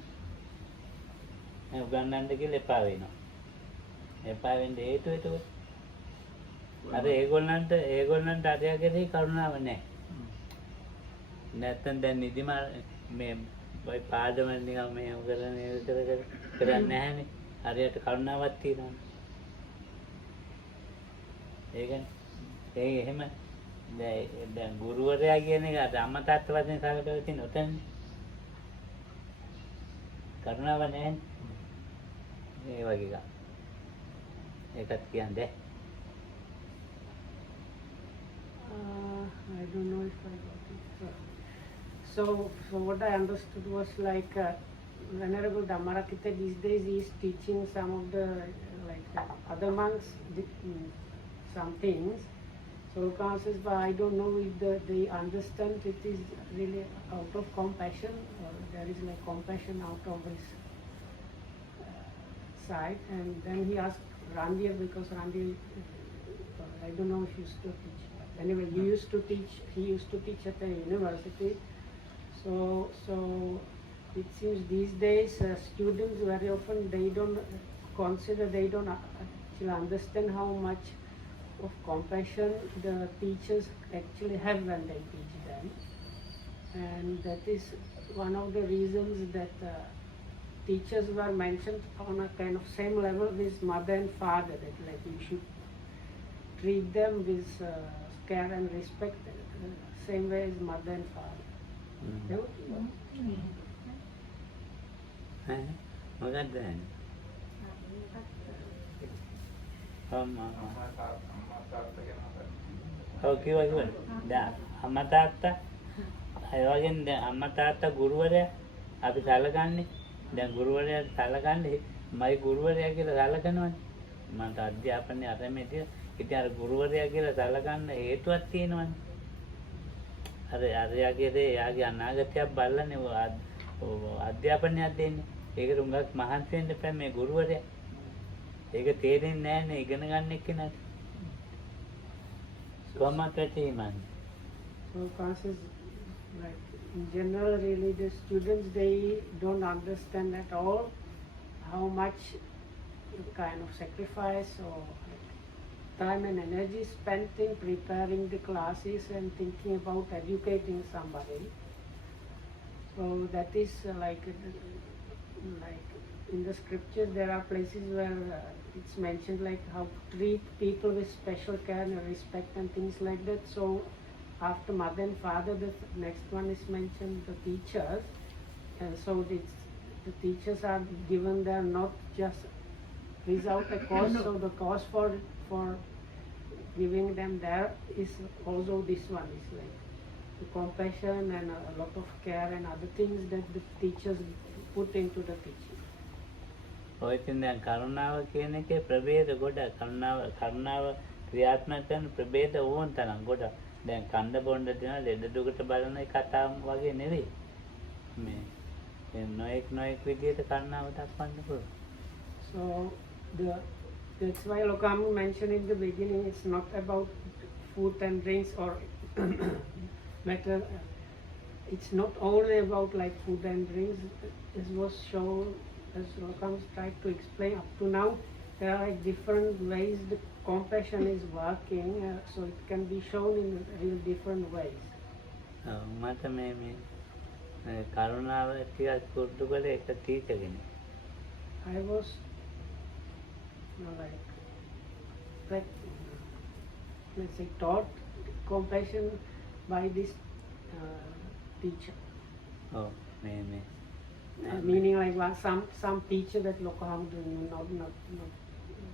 මේ උගන්වන්න කියලා එපා වෙනවා. එපා වෙන්න හේතුව ඒක. අර ඒගොල්ලන්ට අරයාගේ කරුණාව නැහැ. නැත්තම් දැන් නිදිමා මේ වයි පාඩම නිකන් මේ කරන්නේ නැහැනේ. හරියට කරුණාවක් තියෙනවා. ඒකනේ. ඒ එහෙම දැන් ගුරුවරයා කියන එක අම්මා තාත්තා වශයෙන් සලකලා තියෙන උතන කරුණාව නැහැ. ඒ වගේ එකක්. ඒකත් කියන්නේ I don't know if I got it. So what I understood was like Venerable Dhammarakita these days is teaching some of the other monks some things. So Lokam says, but I don't know if they understand it is really out of compassion or there is like compassion out of his side. And then he asked Randir because Randir, I don't know if he used to teach. Anyway, he used to teach at the university. So it seems these days students very often they don't actually understand how much of compassion the teachers actually have when they teach them. And that is one of the reasons that teachers were mentioned on a kind of same level with mother and father, that like you should treat them with care and respect same way as mother and father. මොකක්ද අම්මා තාත්තා ගැන ඔව් කිව්වා දැන් අම්මා තාත්තා ඒ වගේම දැන් අම්මා තාත්තා ගුරුවරයා අපි සැලකන්නේ දැන් ගුරුවරයාට සැලකන්නේ මයි ගුරුවරයා කියලා සැලකනවනේ මට අධ්‍යාපනයේ අරමෙදී ඉතින් අර ගුරුවරයා කියලා සැලකන්න හේතුවක් තියෙනවනේ අර එයාගේ අනාගතයක් බලන්නේ අධ්‍යාපනයක් දෙන්නේ ඒකට උඟක් මහන්සි වෙන්න එපා මේ ගුරුවරයා ඒක තේරෙන්නේ නැහැනේ ඉගෙන ගන්න එක්කෙනාට කොහොමද වැටීමන්නේ So Francis, like in general, really the students they don't understand at all how much kind of sacrifice or like, time and energy spent in preparing the classes and thinking about educating somebody. So that is like in the scriptures there are places where it's mentioned like how to treat people with special care and respect and things like that. So after mother and father, the next one is mentioned the teachers, and so the teachers are given there not just without a cause. So the cause for giving them there is also this one is like the compassion and a lot of care and other things that the teachers put into the teaching. ඔය ඉතින් දැන් කරුණාව කියන එකේ ප්‍රභේද ගොඩක් කරුණාව ක්‍රියාත්මක කරන ප්‍රභේද ඕන තරම් ගොඩක් දැන් කන්ද බොණ්ඩ දෙන ලෙඩ දුකට බලන කතාව වගේ නෙවෙයි මේ නොඑක් විදිහට කරුණාව දක්වන්න පුළුවන් So that's why Lokam mentioned in the beginning it's not about food and drinks or matter. It's not only about like food and drinks. This was shown as Lokam tried to explain up to now. There are like different ways the compassion is working, so it can be shown in real different ways. මට මේ කරුණාව ටිකක් පුරුදු කරේ එක ටීචර් කෙනෙක්. I was like let's say taught compassion by this teacher. ඔව් මේ Meaning like some teacher that Lokam knew, not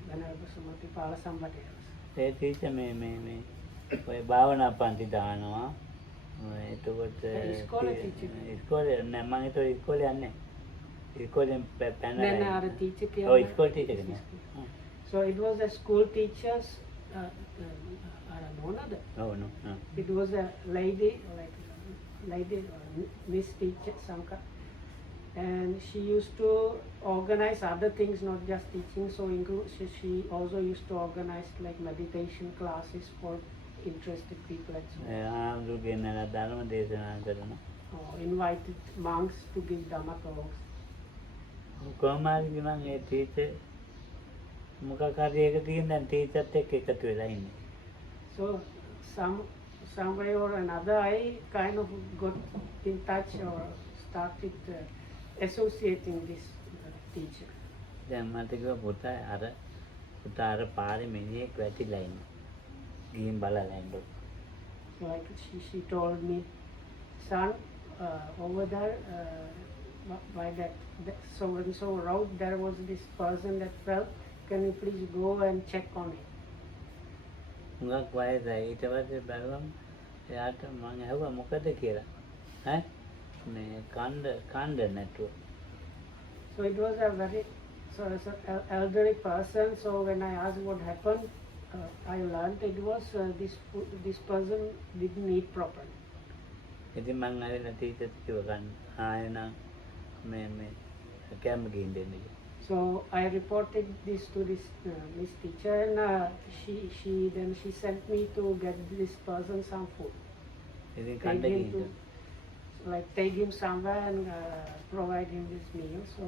Venerable Sumati Pala, somebody else. ඒ ටීචර් මේ ඔය භාවනා පන්ති දානවා. එතකොට ඉස්කෝලේ teacher. ඉස්කෝලේ නෑ මම හිතුවා ඉස්කෝලේ යන්නේ. ඉස්කෝලෙන් පැනලා. Then our teacher came. ඔව් ඉස්කෝලේ ටීචර් කෙනෙක්. So it was a school teacher's I don't know another. ඔව් නෝ. It was a lady Miss teacher Sanka. And she used to organize other things, not just teaching. So she also used to organize like meditation classes for interested people and so on. ආම්දුගෙනලා ධර්ම දේශනා කරනවා. Invited monks to give Dhamma talks. කොහොම හරි මම ඒ ටීචර් මොකක් හරි එක තියෙන දැන් ටීචර්ත් එක්ක එකතු වෙලා ඉන්නේ. So some way or another I kind of got in touch or started associating this teacher. දැන් මට කිව්වා පුතා අර පාරේ මිනිහෙක් වැටිලා ඉන්නේ. ගිහින් බලලා එන්න. So like she told me, son, over there by that so and so road there was this person that fell. Can you please go and check on him? මුගක් වයසයි ඊට පස්සේ බලුවම එයාට මම ඇහුවා මොකද කියලා. ඈ මේ කණ්ඩ නැතුව. So it was a very as an elderly person. So when I asked what happened, I learned it was this person didn't eat properly. ඉතින් මම ආයෙත් ටීචර්ට කිව්වා ගන්න. ආයෙනම් මේ කැම්ප් ගිහින් දෙන්න කියලා. So I reported this to this Miss teacher, and she sent me to get this person some food. ඉතින් Take කණ්ඩ him ගිහින් take him somewhere and provide him this meal. So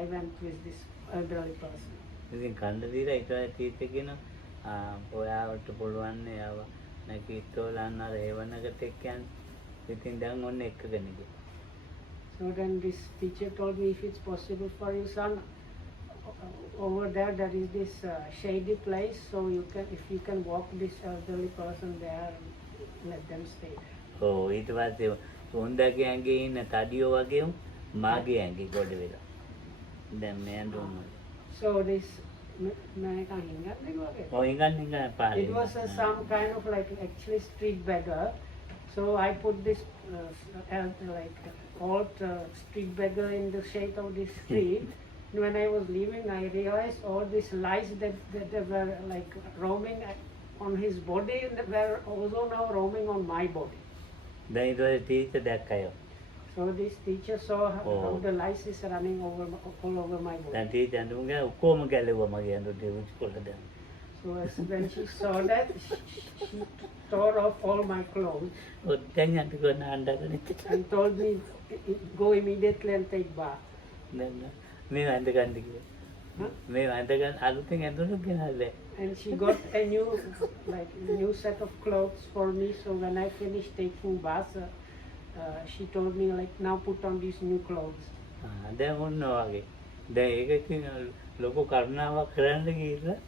I went with this elderly person. ඉතින් කණ්ඩ දීලා ඊට පස්සේ ටීචර් කියනවා ඔයාට පුළුවන් නේ ආව නැකීතෝලන්න අර හේවනකට එක්ක යන්න. ඉතින් දැන් ඔන්න එක්කගෙන ගියා. So then this teacher told me if it's possible for you, son, over there is this shady place, so if you can walk this elderly person there, let them stay there. ඔව් ඊට පස්සේ හොඳගේ ඇඟේ ඉන්න තඩියෝ වගේම මාගේ ඇඟේ ගොඩ වෙලා. දැන් මේ ඇඳුම. So this American Hingan. ඔය ඉංගන්න පාරේ. It was some kind of like actually street beggar. So I put this like old street beggar in the shade of the street. When I was leaving, I realized all these lice that they were like roaming on his body were also now roaming on my body. දැන් ඊට පස්සේ ටීචර් දැක්කයෝ. So this teacher saw how the lice is running all over my body. දැන් ටීචර් ඇඳුම්ගේ ඔක්කොම ගැලෙව්වා මගේ ඇඳුම් ටික ඉස්කෝලේ දැන්. So when she saw that, she tore off all my clothes ඔය දැන් යන්න ගොන්න අඬගෙන and told me, go immediately and take bath. දැන් මේ ඇඳ ගන්න කිව්වා. Huh? මේ ඇඳ ගන්න අලුතෙන් ඇඳුම් ගෙනල්ලා. And she got a new set of clothes for me. So when I finished taking bath, she told me like, now put on these new clothes. දැන් ඔන්න වගේ. දැන් ඒක ඉතින් ලොකු කරුණාවක් කරන්න ගිහිල්ලා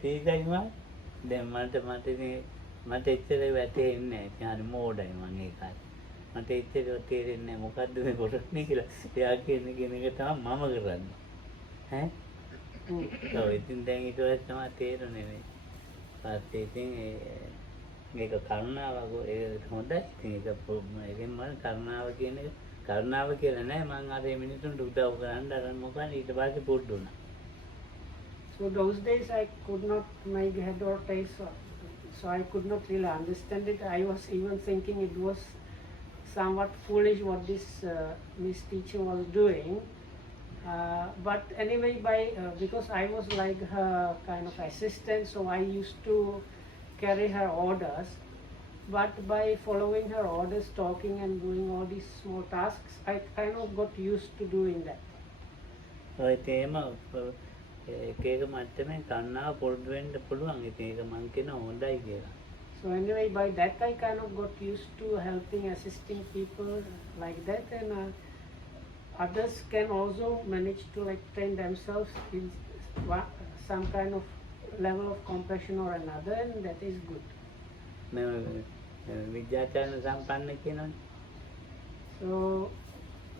තීකයි මම දැන් මට ඉතින් මට එච්චර වැටෙන්නේ නැහැ. ඉතින් හරි මෝඩයි මම ඒ කාලේ. මට එච්චර තේරෙන්නේ නැහැ මොකද්ද මේ කරන්නේ කියලා. එයා කියන එක තමයි මම කරන්නේ. ඈ? ඔව් ඉතින් දැන් ඊට පස්සේ තමයි තේරුනේ මේ. පස්සේ ඉතින් මේක කරුණාවක් ඒක හොඳයි. ඉතින් ඒකෙන් මම කරුණාව කියන එක කරුණාව කියලා නෑ මම අර මිනිසුන්ට උදව් කරන්න අර මොකද ඊට පස්සේ පුඩුණා. So those days I could not make head or tail, so I could not really understand it. I was even thinking it was somewhat foolish what this Miss teacher was doing. But anyway, because I was like her kind of assistant, so I used to carry her orders. But by following her orders, talking and doing all these small tasks, I kind of got used to doing that. ඔය තේම එක එක මට්ටමේ කන්නාව පුරුදු වෙන්න පුළුවන්. ඉතින් ඒක මං කියන හොඳයි කියලා. So anyway, by that I kind of got used to helping, assisting people like that, and others can also manage to like train themselves in some kind of level of compassion or another, and that is good. මේ විද්‍යාචාර්ය සම්පන්න කියනවනේ. So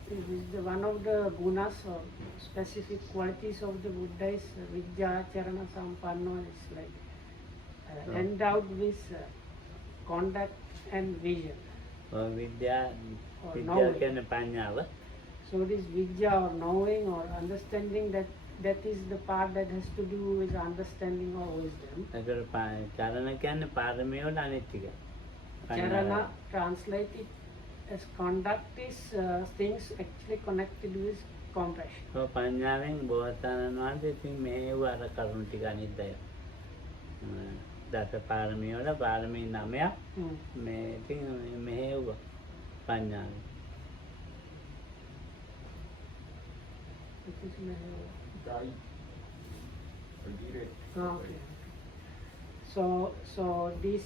this is one of the gunas or specific qualities of the Buddha is Vidya Charana Sampanno, is like endowed with conduct and vision. විද්‍යා කියන්නේ පඤ්ඤාව. So this vidya or knowing or understanding, that is the part that has to do with understanding or wisdom. ඒකට චරණ කියන්නේ පාරමී වල අනිත් ටික. Charana translated as conduct is things actually connected with compassion. ඔය පඤ්ඤාවෙන් බෝසතාණන් වහන්සේ ඉතින් මේව අර කරුණු ටික අනිද්දයි. දස පාරමී වල පාරමී 9ක් මේ ඉතින් මෙහෙව්වා පඤ්ඤාවෙන්. Okay. So this,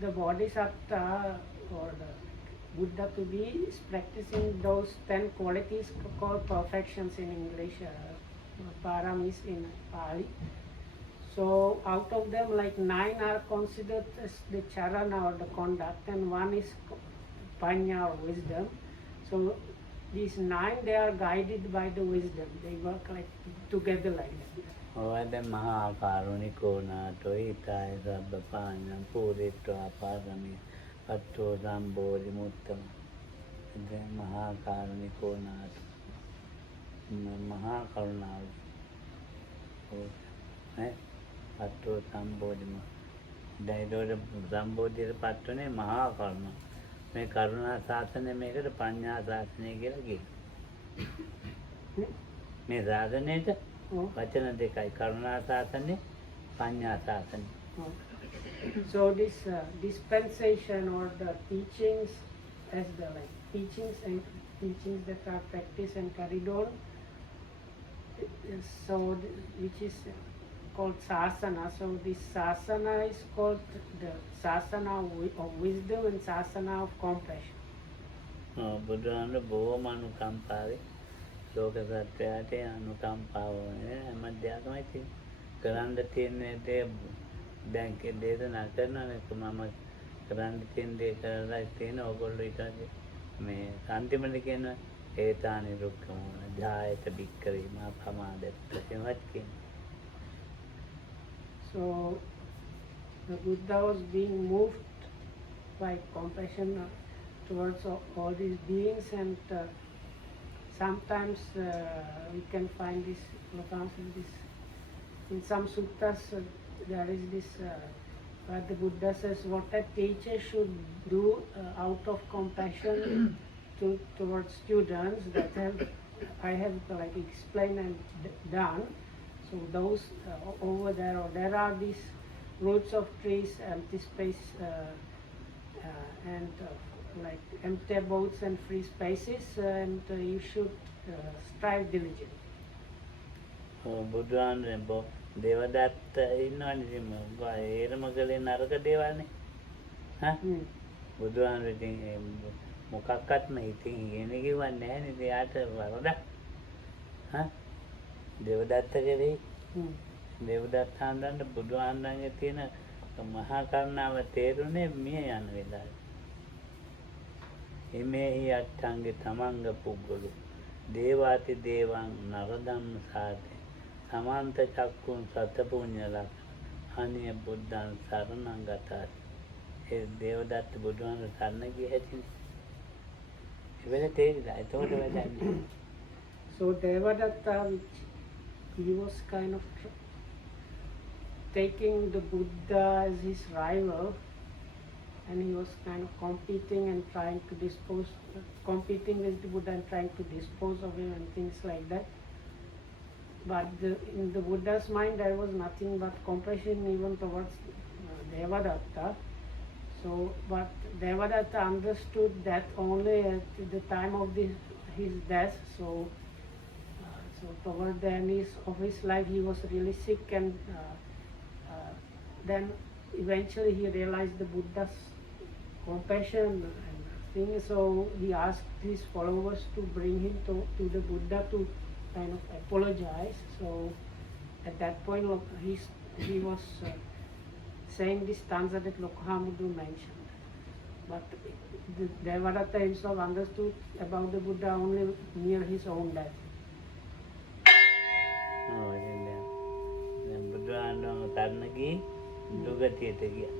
the Bodhisattva or the Buddha to be is practicing those 10 qualities called perfections in English, paramis in Pali. So out of them, like 9 are considered as the charana or the conduct, and 1 is panya or wisdom. So these 9, they are guided by the wisdom. They work like together like that. ඔය දැන් මහා කරුණිකෝ නාටෝ ඊතයි සබ්බපාඤ්ඤං පූරිත්වා පාරමී පත්තෝ සම්බෝධි මුත්තම. දැන් මහා කරුණිකෝ නාටෝ මහා කරුණාව. පත්තෝ සම්බෝධි මු. දැන් සම්බෝධියට පත්වනේ මහා කරුණ. මේ කරුණා ශාසනය මේකට පඤ්ඤා ශාසනය කියලා කියනවා. මේ ශාසනයට වචන දෙකයි කරුණා ශාසනය පඤ්ඤා ශාසනය. So this dispensation or the teachings, as the like teachings that are practiced and carried on, so which is called sasana. So this sasana is called the sasana of wisdom and sasana of compassion. බුදුහාමුදුරුවෝ බොහොම අනුකම්පාවේ ලෝක සත්‍යයට අනුකම්පාව හැම දෙයක්ම ඉතින් කරන්න තියෙන දේ බැංකේ දේශනා කරනවා. මම කරන්න තියෙන දේ කරලා තියෙන ඕගොල්ලෝ ඊට පස්සේ මේ අන්තිමට කියනවා ඒතානි රුක්කම ජායත බික්කරීම පමාදත්ත එහෙමත් කියනවා. So the Buddha was being moved by compassion towards all these beings, and sometimes we can find this, in some suttas there is this where the Buddha says what a teacher should do out of compassion towards students, that I have like explained and done. So those over there, or there are these roots of trees, empty space, and like empty abodes and free spaces, and you should strive diligently. බුදුහාමුදුරනේ දේවදත්ත ඉන්නවනේ ඉතින් ඒරම කලේ නරක දේවල්නේ. හා බුදුහාමුදුරේ ඉතින් මොකක්වත්ම ඉතින් ඉගෙන කිව්වන්නේ නැහැ නේද? යාට වරදක්. හා දේවදත්ත කරේ දේවදත්ත හාමුදුරන්ට බුදුහාමුදුරන්ගේ තියෙන මහා කරුණාව තේරුනේ මිය යන වෙලාවේ. එමෙහි අට්ඨංගේ තමංග පුග්ගලු දේවාති දේවං නරදම් සාතේ සමන්ත චක්කුන් සත පුඤ්ඤ ලක්ෂණ අනිය බුද්ධං සරණං ගතා. ඒ දේවදත්ත බුදුහාමුදුරන් සරණ ගිය හැටිනේ. ඉවල තේරිලා එතකොට වැඩන්නේ. So Devadatta, which he was kind of taking the Buddha as his rival, and he was kind of competing with the Buddha and trying to dispose of him and things like that. But in the Buddha's mind there was nothing but compassion even towards Devadatta. So, but Devadatta understood that only at the time of his death. So toward the end of his life he was really sick, and then eventually he realized the Buddha's compassion and thing. So he asked his followers to bring him to the Buddha to kind of apologize. So at that point he was saying this stanza that Lokhamudu mentioned. But Devadatta himself understood about the Buddha only near his own death. බුදුහාමුදුරන් තරණ ගියේ දුගතියට ගියා.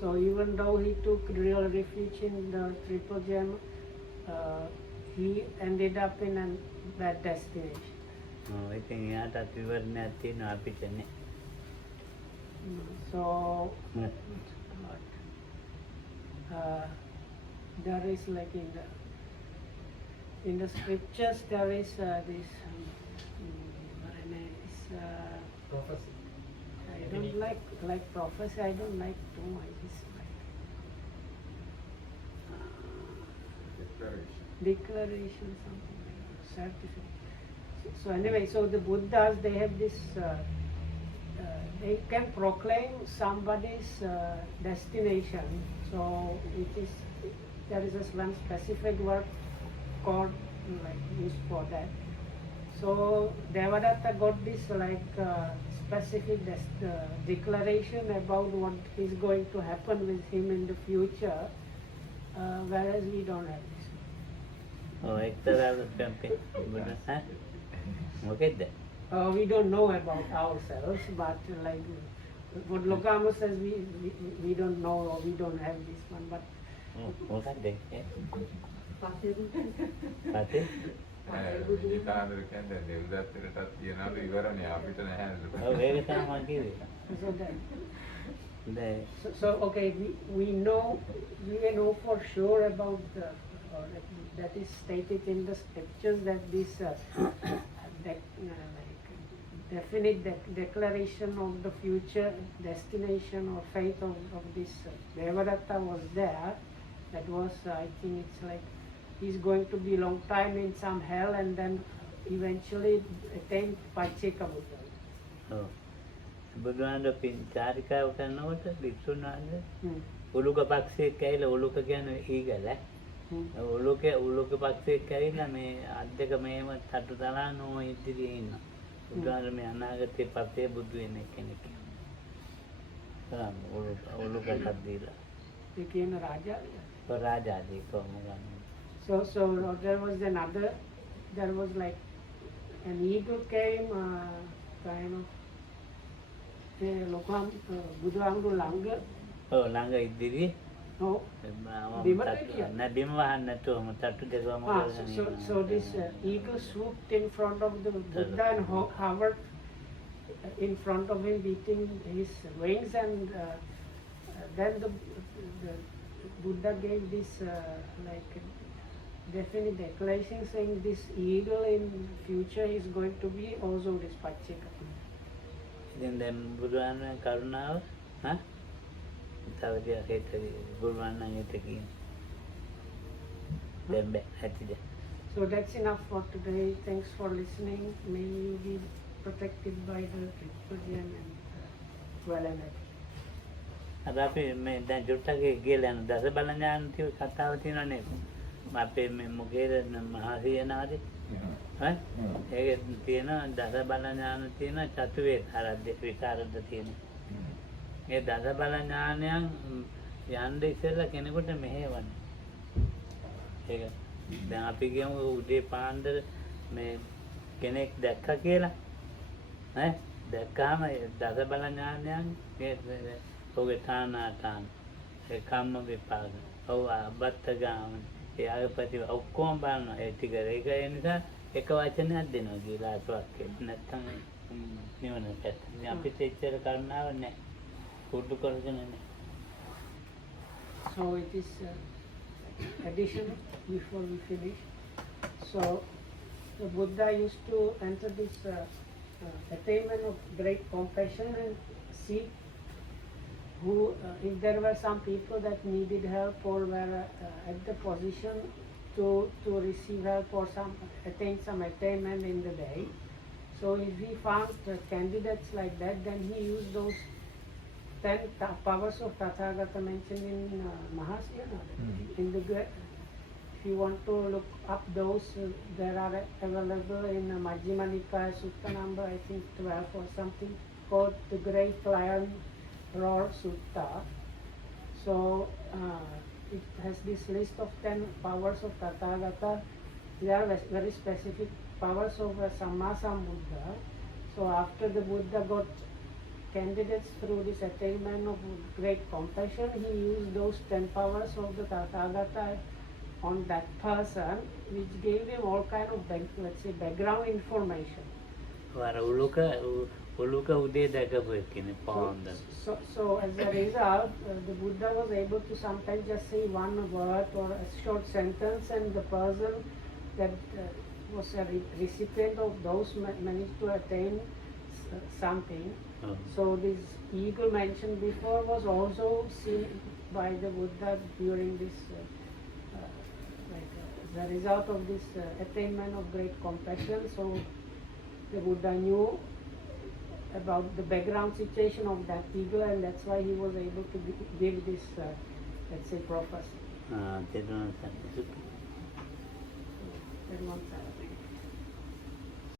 So even though he took real refuge in the Triple Gem, he ended up in a bad destination. ඉතින් එයාටත් විවරණයක් තියෙනවා අපිටනේ. So there is like in the scriptures there is this Prophecy. I don't like prophecy. I don't like too much. It's like declaration, something like that, certificate. So anyway, so the Buddhas, they have this. They can proclaim somebody's destination. So there is one specific word called used for that. So Devadatta got this specific declaration about what is going to happen with him in the future, whereas we don't have this. We don't know about ourselves, but like what Lokama says, we don't know, or we don't have this one. But විජිතාන්දර කියන්නේ දෙව්දත්තටත් තියනවලු ඉවරනේ අපිට නැහැ. ඔව් ඒක තමයි මම කිව්වේ. So okay, we know for sure about that is stated in the scriptures that this definite declaration of the future destination or fate of this Devadatta was there. That was I think it's like he's going to be long time in some hell and then eventually attain Pacheka Buddha. Oh. බුදුහාමුදුරුවෝ පින්චාරිකාව කරනකොට විසුණුනාද උලුක පක්ෂයක් ඇවිල්ලා උලුක කියන්නේ ඊගල උලුක පක්ෂයක් ඇවිල්ලා මේ අත් දෙක මේව තටු තලා නෝ ඉදිරියේ ඉන්නවා. බුදුහාමුදුරුවෝ මේ අනාගතේ පස්සේ බුදු වෙන කෙනෙක්. ඔලුකටත් දීලා. ඒ කියන රාජාව. රාජාදී කොහොම ගන්න. So there was like an eagle came kind of lokam බුදුහාමුදුරු ළඟ ළඟ ඉදිරියේ no බිම වහන්න නැතුවම තට්ටු දෙකම so this eagle swooped in front of the Buddha and hovered in front of him beating his wings and then the Buddha gave this like definite declaration saying this eagle in future is going to be also this Pachika. ඉතින් දැන් බුදුහාමුදුරන් කරුණාව තව ටිකක් හිතේ ගුරුවරන් නම් හිත කියන. දැන් බෑ ඇතිද? So that's enough for today. Thanks for listening. May you be protected by the Tripurjan and well and happy. අද අපි මේ දැන් චුට්ටක් ගිහලා යන දස බල ඥාන තිය කතාව තියෙනනේ. අපේ මේ මොකේද මහසීනාදී ඒක තියෙන දස බල ඥාන තියෙන චතුවේ ආරද්ධ විකාරද්ද තියෙන. ඒ දස බල ඥානයන් යන්න ඉස්සෙල්ලා කෙනෙකුට මෙහෙවන්න. ඒක දැන් අපි කියමු උදේ පාන්දර මේ කෙනෙක් දැක්කා කියලා දැක්කාම දස බල ඥානයන් ඔගේ තානාතාන ඒ කම්ම විපාක ඔව් අබත්ත ගාම ඒ ආගපති ඔක්කොම බලන ඒ ටික ඒක ඒ නිසා එක වචනයක් දෙනවා කියලා අතවක් නැත්තම් නිවන පැත්ත. අපිට එච්චර කරුණාව නැහැ. පුරුදු කරගෙන නැහැ. So it is addition before we finish. So the Buddha used to enter this attainment of great compassion and see who, if there were some people that needed help or were at the position to receive help or attain some attainment in the day. So if he found candidates like that, then he used those 10 powers of Tathagata mentioned in Mahasayana. In the if you want to look up those, there are available in Majjhima Nikaya Sutta number I think 12 or something called the Great Lion Roar Sutta. So it has this list of 10 powers of Tathagata. They are very specific powers of Samma Sambuddha. So after the Buddha got candidates through this attainment of great compassion, he used those 10 powers of the Tathagata on that person, which gave him all kind of let's say background information. So as a result, the Buddha was able to sometimes just say one word or a short sentence, and the person that was a recipient of those managed to attain something. So this eagle mentioned before was also seen by the Buddha during this, as a result of this attainment of great compassion. So the Buddha knew about the background situation of that eagle, and that's why he was able to give this, let's say, prophecy. That one side.